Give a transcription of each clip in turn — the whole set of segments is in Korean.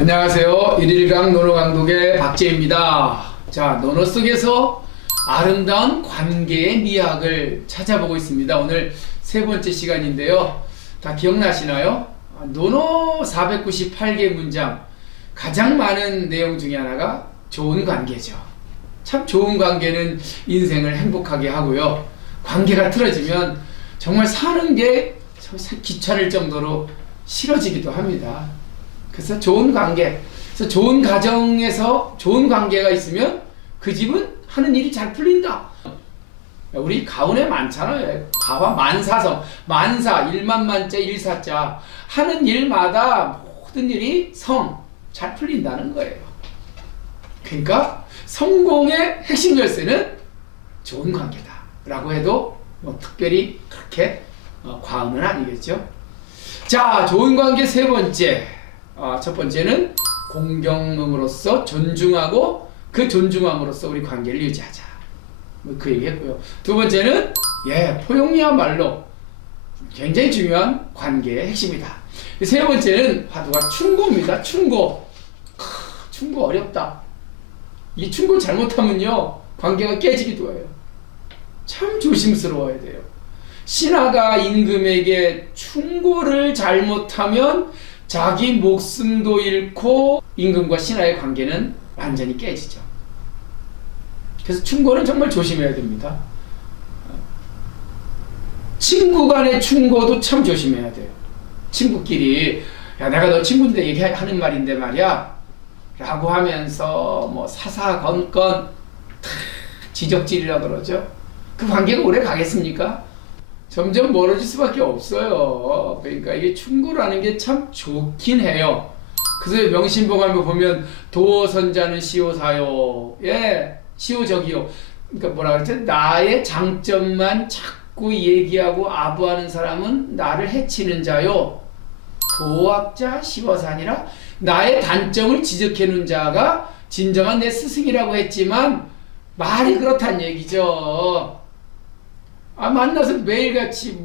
안녕하세요. 1일강 논어강독의 박재입니다. 자, 논어 속에서 아름다운 관계의 미학을 찾아보고 있습니다. 오늘 세 번째 시간인데요. 다 기억나시나요? 논어 498개 문장, 가장 많은 내용 중에 하나가 좋은 관계죠. 참 좋은 관계는 인생을 행복하게 하고요. 관계가 틀어지면 정말 사는 게 귀찮을 정도로 싫어지기도 합니다. 그래서 좋은 관계, 그래서 좋은 가정에서 좋은 관계가 있으면 그 집은 하는 일이 잘 풀린다. 우리 가운데 많잖아요. 가와 만사성, 만사, 일만만자, 일사자, 하는 일마다 모든 일이 잘 풀린다는 거예요. 그러니까 성공의 핵심 열쇠는 좋은 관계다 라고 해도 특별히 그렇게 과언은 아니겠죠. 자, 좋은 관계 세 번째. 첫 번째는 공경음으로써 존중하고 그 존중함으로써 우리 관계를 유지하자. 그 얘기했고요. 두 번째는 포용이야말로 굉장히 중요한 관계의 핵심이다. 세 번째는 화두가 충고입니다. 충고 어렵다. 이 충고 잘못하면요 관계가 깨지기도 해요. 참 조심스러워야 돼요. 신하가 임금에게 충고를 잘못하면 자기 목숨도 잃고 임금과 신하의 관계는 완전히 깨지죠. 그래서 충고는 정말 조심해야 됩니다. 친구 간의 충고도 참 조심해야 돼요. 친구끼리 야 내가 너 친구인데 얘기하는 말인데 말이야 라고 하면서 뭐 사사건건 지적질이라 그러죠. 그 관계가 오래 가겠습니까? 점점 멀어질 수밖에 없어요. 그러니까 이게 충고라는 게 참 좋긴 해요. 그래서 명심보감에 보면 도어선자는 시오사요. 시오적이요. 그러니까 뭐라 그랬지? 나의 장점만 자꾸 얘기하고 아부하는 사람은 나를 해치는 자요. 도학자 시워사니라. 나의 단점을 지적해놓은 자가 진정한 내 스승이라고 했지만 말이 그렇단 얘기죠. 만나서 매일같이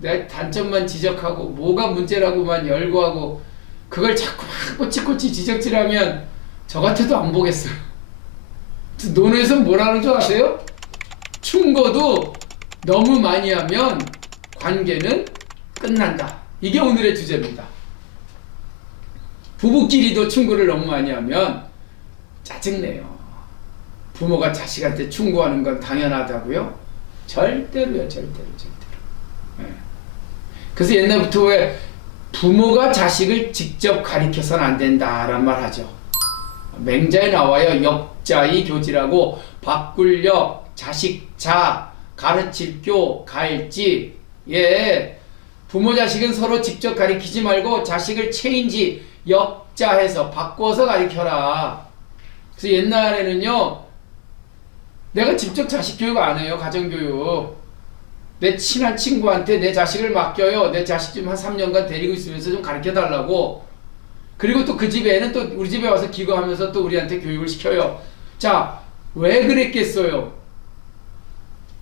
내 단점만 지적하고 뭐가 문제라고만 열거하고 그걸 자꾸 막 꼬치꼬치 지적질하면 저 같아도 안 보겠어요. 논어에서 뭐라는 줄 아세요? 충고도 너무 많이 하면 관계는 끝난다. 이게 오늘의 주제입니다. 부부끼리도 충고를 너무 많이 하면 짜증내요. 부모가 자식한테 충고하는 건 당연하다고요? 절대로요, 절대로. 그래서 옛날부터 왜 부모가 자식을 직접 가리켜서는 안 된다란 말 하죠. 맹자에 나와요. 역자의 교지라고 바꿀역, 자식자, 가르칠교, 가일지. 부모 자식은 서로 직접 가리키지 말고 자식을 체인지, 역자해서 바꿔서 가리켜라. 그래서 옛날에는요. 내가 직접 자식 교육 안 해요. 가정교육. 내 친한 친구한테 내 자식을 맡겨요. 내 자식 좀 한 3년간 데리고 있으면서 좀 가르쳐달라고. 그리고 또 그 집에는 또 우리 집에 와서 기거하면서 또 우리한테 교육을 시켜요. 자, 왜 그랬겠어요?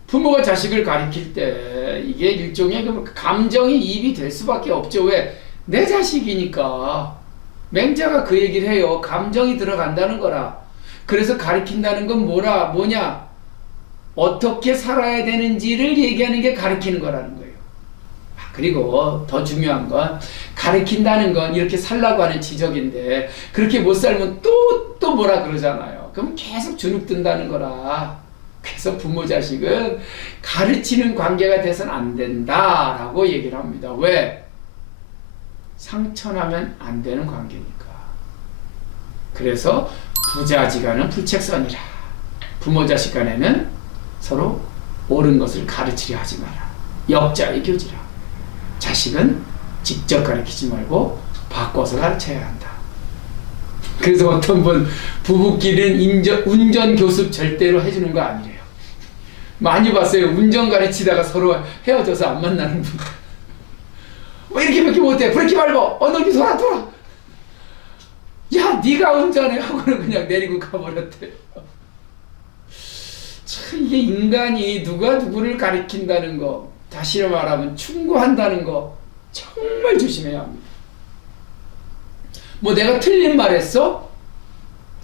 부모가 자식을 가르칠 때 이게 일종의 감정이 이입이 될 수밖에 없죠. 왜? 내 자식이니까. 맹자가 그 얘기를 해요. 감정이 들어간다는 거라. 그래서 가르친다는 건 뭐냐? 어떻게 살아야 되는지를 얘기하는 게 가르치는 거라는 거예요. 그리고 더 중요한 건 가르친다는 건 이렇게 살라고 하는 지적인데 그렇게 못 살면 또 뭐라 그러잖아요. 그럼 계속 주눅 든다는 거라. 그래서 부모 자식은 가르치는 관계가 돼서는 안 된다라고 얘기를 합니다. 왜? 상처나면 안 되는 관계니까. 그래서 부자지간은 불책선이라. 부모 자식 간에는 서로 옳은 것을 가르치려 하지 마라. 역자의 교지라. 자식은 직접 가르치지 말고 바꿔서 가르쳐야 한다. 그래서 어떤 분 부부끼리는 운전 교습 절대로 해주는 거 아니래요. 많이 봤어요. 운전 가르치다가 서로 헤어져서 안 만나는 분. 왜 이렇게밖에 못해? 브레이크 밟어. 너기 돌아. 야, 네가 운전해 하고는 그냥 내리고 가버렸대요. 참 이게 인간이 누가 누구를 가리킨다는 거, 다시 말하면 충고한다는 거 정말 조심해야 합니다. 뭐 내가 틀린 말 했어?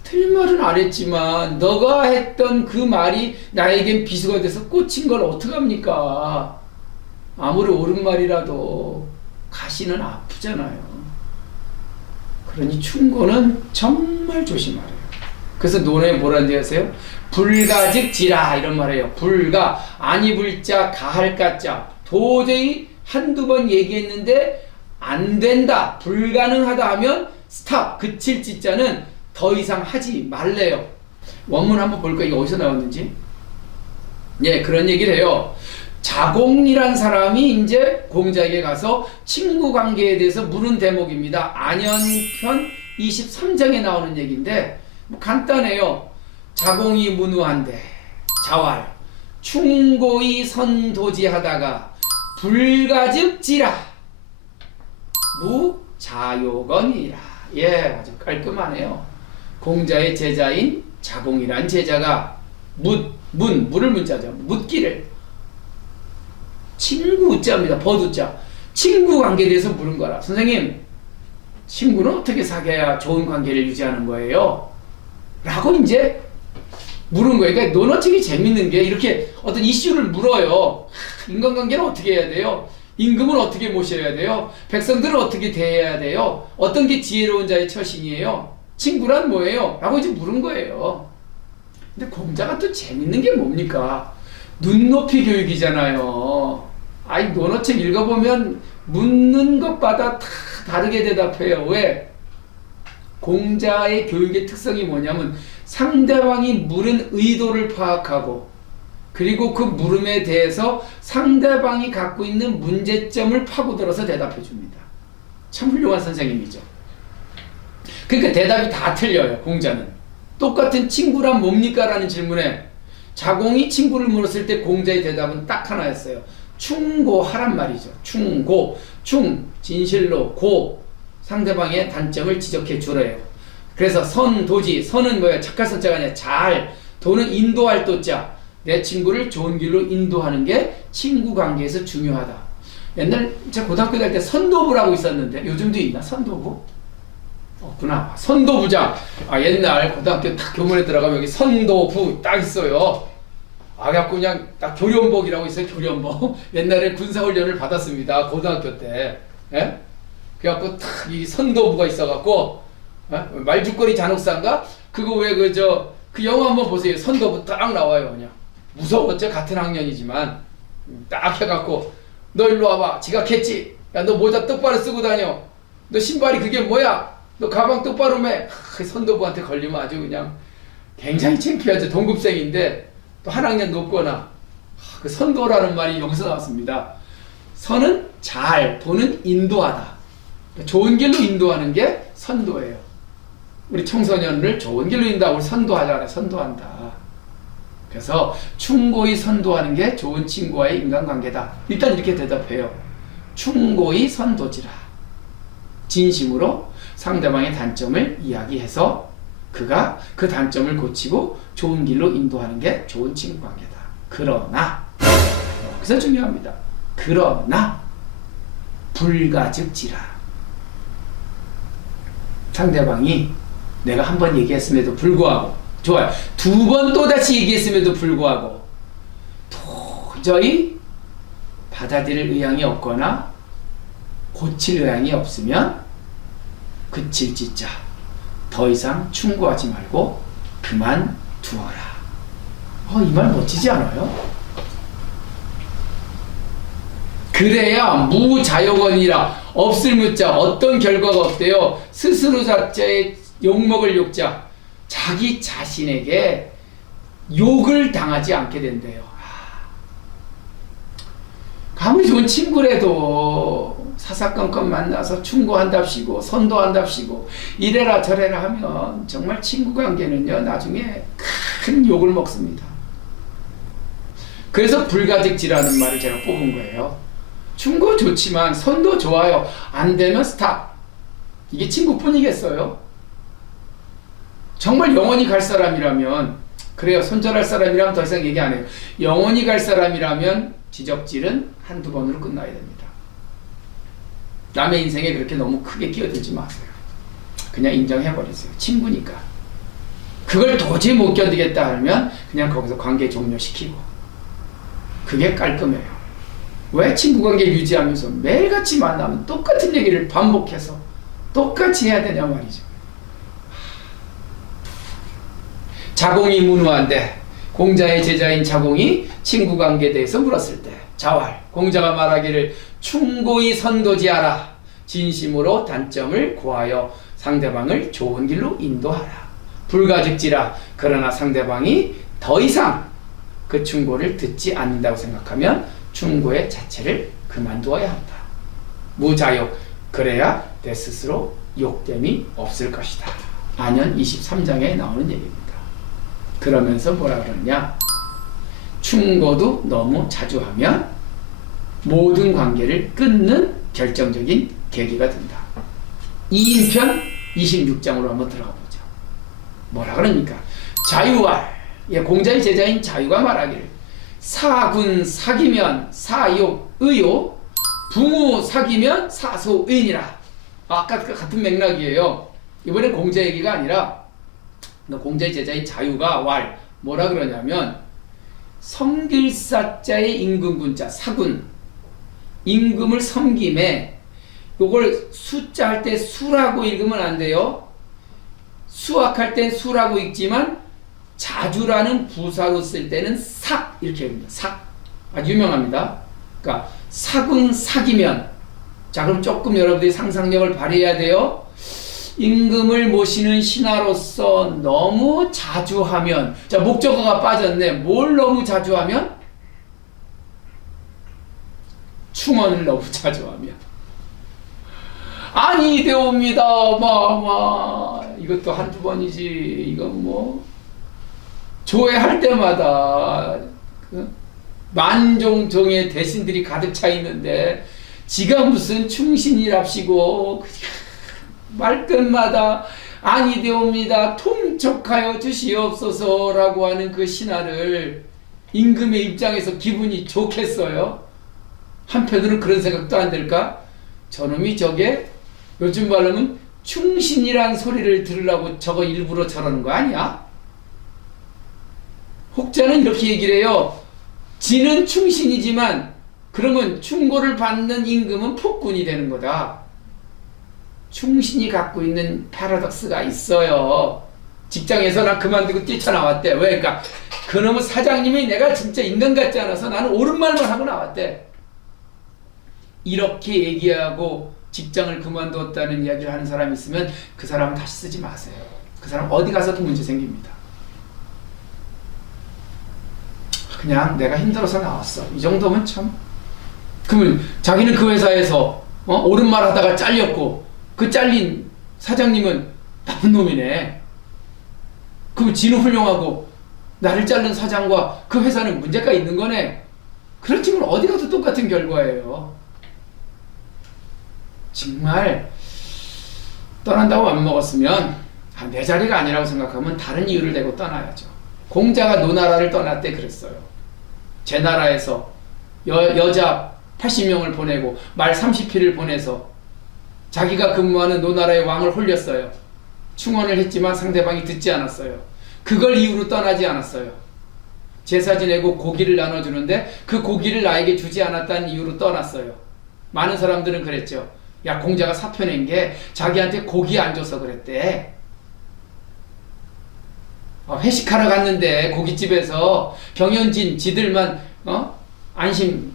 틀린 말은 안 했지만 너가 했던 그 말이 나에겐 비수가 돼서 꽂힌 걸 어떡합니까? 아무리 옳은 말이라도 가시는 아프잖아요. 그러니 충고는 정말 조심하래요. 그래서 논어에 뭐라는지 아세요? 불가즉지라 이런 말이에요. 불가 아니 불자 가할 가자 도저히 한두 번 얘기했는데 안 된다 불가능하다 하면 스탑 그칠 지자는 더 이상 하지 말래요. 원문 한번 볼까요? 이게 어디서 나왔는지. 예, 그런 얘기를 해요. 자공이란 사람이 이제 공자에게 가서 친구 관계에 대해서 물은 대목입니다. 안연편 23장에 나오는 얘기인데 뭐 간단해요. 자공이 문우한데 자왈 충고이 선도지하다가 불가즉지라 무자요건이라. 예, 아주 깔끔하네요. 공자의 제자인 자공이란 제자가 물을 문자죠. 묻기를 친구 우자입니다. 버두자. 친구 관계에 대해서 물은 거라. 선생님, 친구는 어떻게 사귀어야 좋은 관계를 유지하는 거예요? 라고 이제 물은 거예요. 그러니까 논어책이 재밌는 게 이렇게 어떤 이슈를 물어요. 인간관계는 어떻게 해야 돼요? 임금은 어떻게 모셔야 돼요? 백성들은 어떻게 대해야 돼요? 어떤 게 지혜로운 자의 처신이에요? 친구란 뭐예요? 라고 이제 물은 거예요. 근데 공자가 또 재밌는 게 뭡니까? 눈높이 교육이잖아요. 아이 논어책 읽어보면 묻는 것마다 다 다르게 대답해요. 왜? 공자의 교육의 특성이 뭐냐면 상대방이 물은 의도를 파악하고 그리고 그 물음에 대해서 상대방이 갖고 있는 문제점을 파고들어서 대답해 줍니다. 참 훌륭한 선생님이죠. 그러니까 대답이 다 틀려요. 공자는. 똑같은 친구란 뭡니까? 라는 질문에 자공이 친구를 물었을 때 공자의 대답은 딱 하나였어요. 충고하란 말이죠. 충고, 진실로, 고 상대방의 단점을 지적해 주래요. 그래서 선도지, 선은 뭐예요? 착할 선자가 아니라 잘, 도는 인도할 도자. 내 친구를 좋은 길로 인도하는 게 친구 관계에서 중요하다. 옛날 제가 고등학교 다닐 때 선도부라고 있었는데 요즘도 있나? 선도부? 없구나. 선도부장. 옛날 고등학교 딱 교문에 들어가면 여기 선도부 딱 있어요. 그래갖고 그냥 딱 교련복이라고 있어요. 교련복. 옛날에 군사훈련을 받았습니다. 고등학교 때. 예? 그래갖고 딱 이 선도부가 있어갖고 말죽거리 잔혹사인가? 그거 왜 그 영화 한번 보세요. 선도부 딱 나와요. 그냥 무서웠죠. 같은 학년이지만 딱 해갖고 너 일로 와봐. 지각했지? 야, 너 모자 똑바로 쓰고 다녀. 너 신발이 그게 뭐야? 너 가방 똑바로 매. 그 선도부한테 걸리면 아주 그냥 굉장히 창피하죠. 동급생인데 또 한 학년 높거나. 그 선도라는 말이 여기서 나왔습니다. 선은 잘, 도는 인도하다. 좋은 길로 인도하는 게 선도예요. 우리 청소년을 좋은 길로 인도하고 우리 선도하자. 선도한다. 그래서 충고히 선도하는 게 좋은 친구와의 인간관계다. 일단 이렇게 대답해요. 충고히 선도지라. 진심으로 상대방의 단점을 이야기해서 그가 그 단점을 고치고 좋은 길로 인도하는 게 좋은 친구 관계다. 그러나 여기서 중요합니다. 그러나 불가즉지라. 상대방이 내가 한 번 얘기했음에도 불구하고 좋아요. 두 번 또다시 얘기했음에도 불구하고 도저히 받아들일 의향이 없거나 고칠 의향이 없으면 그칠 짓자. 더 이상 충고하지 말고 그만두어라. 이 말 멋지지 않아요? 그래야 무자요건이라. 없을 무자. 어떤 결과가 없대요. 스스로 자체의 욕먹을 욕자. 자기 자신에게 욕을 당하지 않게 된대요. 아무리 좋은 친구라도 사사건건 만나서 충고한답시고 선도한답시고 이래라 저래라 하면 정말 친구 관계는요 나중에 큰 욕을 먹습니다. 그래서 불가직지라는 말을 제가 뽑은 거예요. 충고 좋지만 선도 좋아요. 안 되면 스탑. 이게 친구뿐이겠어요? 정말 영원히 갈 사람이라면 그래요. 손절할 사람이라면 더 이상 얘기 안 해요. 영원히 갈 사람이라면 지적질은 한두 번으로 끝나야 됩니다. 남의 인생에 그렇게 너무 크게 끼어들지 마세요. 그냥 인정해버리세요. 친구니까. 그걸 도저히 못 견디겠다 하면 그냥 거기서 관계 종료시키고. 그게 깔끔해요. 왜 친구관계 유지하면서 매일같이 만나면 똑같은 얘기를 반복해서 똑같이 해야 되냐 말이죠. 자공이 문우한데 공자의 제자인 자공이 친구관계에 대해서 물었을 때 자활, 공자가 말하기를 충고히 선도지하라. 진심으로 단점을 고하여 상대방을 좋은 길로 인도하라. 불가직지라. 그러나 상대방이 더 이상 그 충고를 듣지 않는다고 생각하면 충고의 자체를 그만두어야 한다. 무자욕. 그래야 내 스스로 욕됨이 없을 것이다. 안현 23장에 나오는 얘기입니다. 그러면서 뭐라 그러냐? 충고도 너무 자주 하면 모든 관계를 끊는 결정적인 계기가 된다. 2인편 26장으로 한번 들어가 보죠. 뭐라 그러니까? 자유활. 공자의 제자인 자유가 말하기를 사군 사기면 사욕 의요, 붕우 사기면 사소인이라. 아까 같은 맥락이에요. 이번엔 공자 얘기가 아니라 공자의 제자인 자유가 뭐라 그러냐면 섬길사자의 임금군자 사군, 임금을 섬김에 요걸 숫자 할 때 수라고 읽으면 안 돼요. 수학할 때 수라고 읽지만 자주라는 부사로 쓸 때는 삭 이렇게 합니다. 삭. 아주 유명합니다. 그러니까 사군 사기면, 자 그럼 조금 여러분들이 상상력을 발휘해야 돼요. 임금을 모시는 신하로서 너무 자주 하면, 자 목적어가 빠졌네. 뭘 너무 자주 하면? 충언을 너무 자주 하면. 아니 되옵니다. 이것도 한두 번이지. 이건 뭐 조회할 때마다 만종종의 대신들이 가득 차 있는데 지가 무슨 충신이랍시고 말끝마다 아니 되옵니다. 통촉하여 주시옵소서라고 하는 그 신하를 임금의 입장에서 기분이 좋겠어요? 한편으로는 그런 생각도 안 들까? 저놈이 저게 요즘 말로는 충신이란 소리를 들으려고 저거 일부러 저러는 거 아니야? 혹자는 이렇게 얘기를 해요. 지는 충신이지만 그러면 충고를 받는 임금은 폭군이 되는 거다. 충신이 갖고 있는 패러독스가 있어요. 직장에서 나 그만두고 뛰쳐나왔대. 왜? 그러니까 그놈의 사장님이 내가 진짜 인간 같지 않아서 나는 옳은 말만 하고 나왔대. 이렇게 얘기하고 직장을 그만두었다는 이야기를 하는 사람이 있으면 그 사람은 다시 쓰지 마세요. 그 사람 어디 가서도 문제 생깁니다. 그냥 내가 힘들어서 나왔어. 이 정도면 참. 그러면 자기는 그 회사에서 옳은 말 하다가 잘렸고 그 잘린 사장님은 나쁜 놈이네. 그럼 지는 훌륭하고 나를 자른 사장과 그 회사는 문제가 있는 거네. 그렇지만 어디 가도 똑같은 결과예요. 정말 떠난다고 맘먹었으면 내 자리가 아니라고 생각하면 다른 이유를 대고 떠나야죠. 공자가 노나라를 떠날 때 그랬어요. 제 나라에서 여자 80명을 보내고 말 30피를 보내서 자기가 근무하는 노나라의 왕을 홀렸어요. 충언을 했지만 상대방이 듣지 않았어요. 그걸 이유로 떠나지 않았어요. 제사 지내고 고기를 나눠주는데 그 고기를 나에게 주지 않았다는 이유로 떠났어요. 많은 사람들은 그랬죠. 야, 공자가 사표 낸 게 자기한테 고기 안 줘서 그랬대. 회식하러 갔는데 고깃집에서 경연진 지들만 안심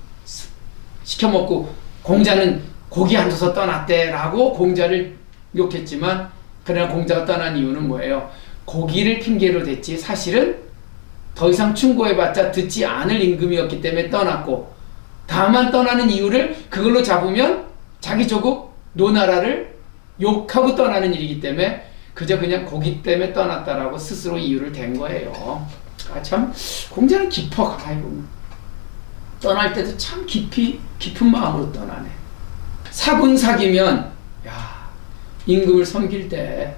시켜먹고 공자는 고기 안 줘서 떠났대 라고 공자를 욕했지만, 그러나 공자가 떠난 이유는 뭐예요? 고기를 핑계로 댔지 사실은 더 이상 충고해봤자 듣지 않을 임금이었기 때문에 떠났고, 다만 떠나는 이유를 그걸로 잡으면 자기 조국 노나라를 욕하고 떠나는 일이기 때문에 그저 그냥 고기 때문에 떠났다라고 스스로 이유를 댄 거예요. 참 공자는 깊어. 아이고, 떠날 때도 참 깊은 마음으로 떠나네. 사군 사기면, 야, 임금을 섬길 때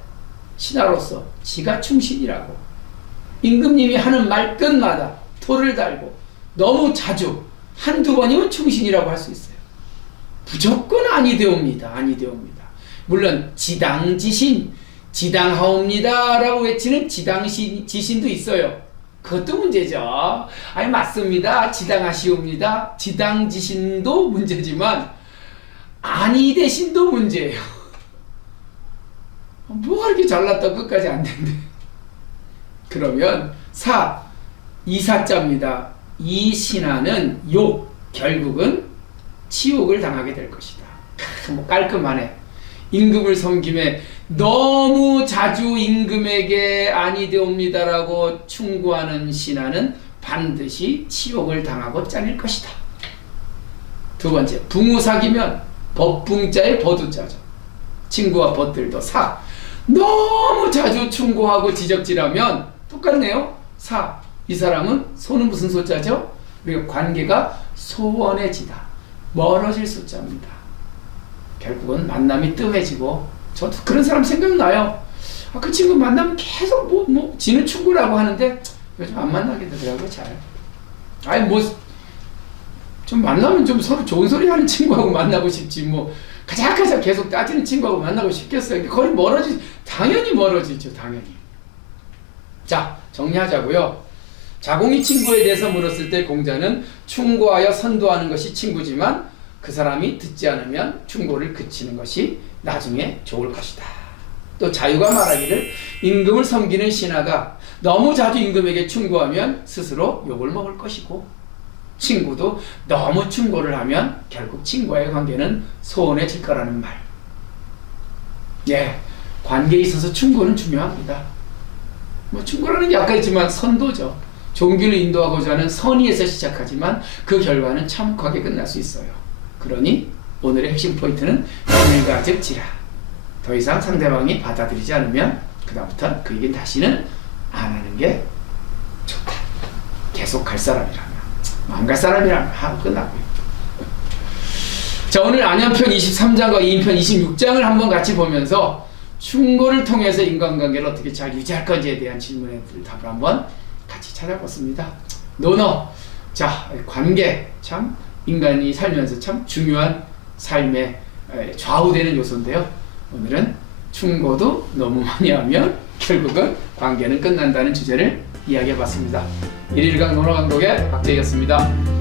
신하로서 지가 충신이라고 임금님이 하는 말 끝마다 토를 달고 너무 자주 한두 번이면 충신이라고 할 수 있어요. 무조건 아니되옵니다. 아니되옵니다. 물론 지당지신, 지당하옵니다 라고 외치는 지당지신도 있어요. 그것도 문제죠. 아니 맞습니다. 지당하시옵니다. 지당지신도 문제지만 아니 대신도 문제예요. 뭐가 이렇게 잘났다 끝까지 안 된대. 그러면 이사자입니다. 이 신하는 결국은 치욕을 당하게 될 것이다. 뭐 깔끔하네. 임금을 섬김에 너무 자주 임금에게 아니 되옵니다라고 충고하는 신하는 반드시 치욕을 당하고 잘릴 것이다. 두 번째, 붕우삭이면 법붕자의 버두자죠. 친구와 벗들도 너무 자주 충고하고 지적질하면 똑같네요. 이 사람은 소는 무슨 소자죠? 그리고 관계가 소원해지다. 멀어질 소자입니다. 결국은 만남이 뜸해지고 저도 그런 사람 생각나요. 그 친구 만나면 계속 지는 충고라고 하는데 요즘 안 만나게 되더라고요. 잘. 좀 만나면 좀 서로 좋은 소리 하는 친구하고 만나고 싶지 가작가작 계속 따지는 친구하고 만나고 싶겠어요. 거리 당연히 멀어지죠. 당연히. 자, 정리하자고요. 자공이 친구에 대해서 물었을 때 공자는 충고하여 선도하는 것이 친구지만 그 사람이 듣지 않으면 충고를 그치는 것이 나중에 좋을 것이다. 또 자유가 말하기를 임금을 섬기는 신하가 너무 자주 임금에게 충고하면 스스로 욕을 먹을 것이고 친구도 너무 충고를 하면 결국 친구와의 관계는 소원해질 거라는 말. 관계에 있어서 충고는 중요합니다. 충고라는 게 아까 했지만 선도죠. 종교를 인도하고자 하는 선의에서 시작하지만 그 결과는 참혹하게 끝날 수 있어요. 그러니 오늘의 핵심 포인트는 불가즉지라. 더 이상 상대방이 받아들이지 않으면 그다음부터 그 얘기는 다시는 안 하는 게 좋다. 계속 갈 사람이라면. 안 갈 사람이라면 하고 끝나고요. 자, 오늘 안연편 23장과 이인편 26장을 한번 같이 보면서 충고를 통해서 인간관계를 어떻게 잘 유지할 건지에 대한 질문에 답을 한번 같이 찾아봤습니다. 논어. 자, 관계 참 인간이 살면서 참 중요한 삶에 좌우되는 요소인데요. 오늘은 충고도 너무 많이 하면 결국은 관계는 끝난다는 주제를 이야기해봤습니다. 1일강 논어 강독의 박재희였습니다.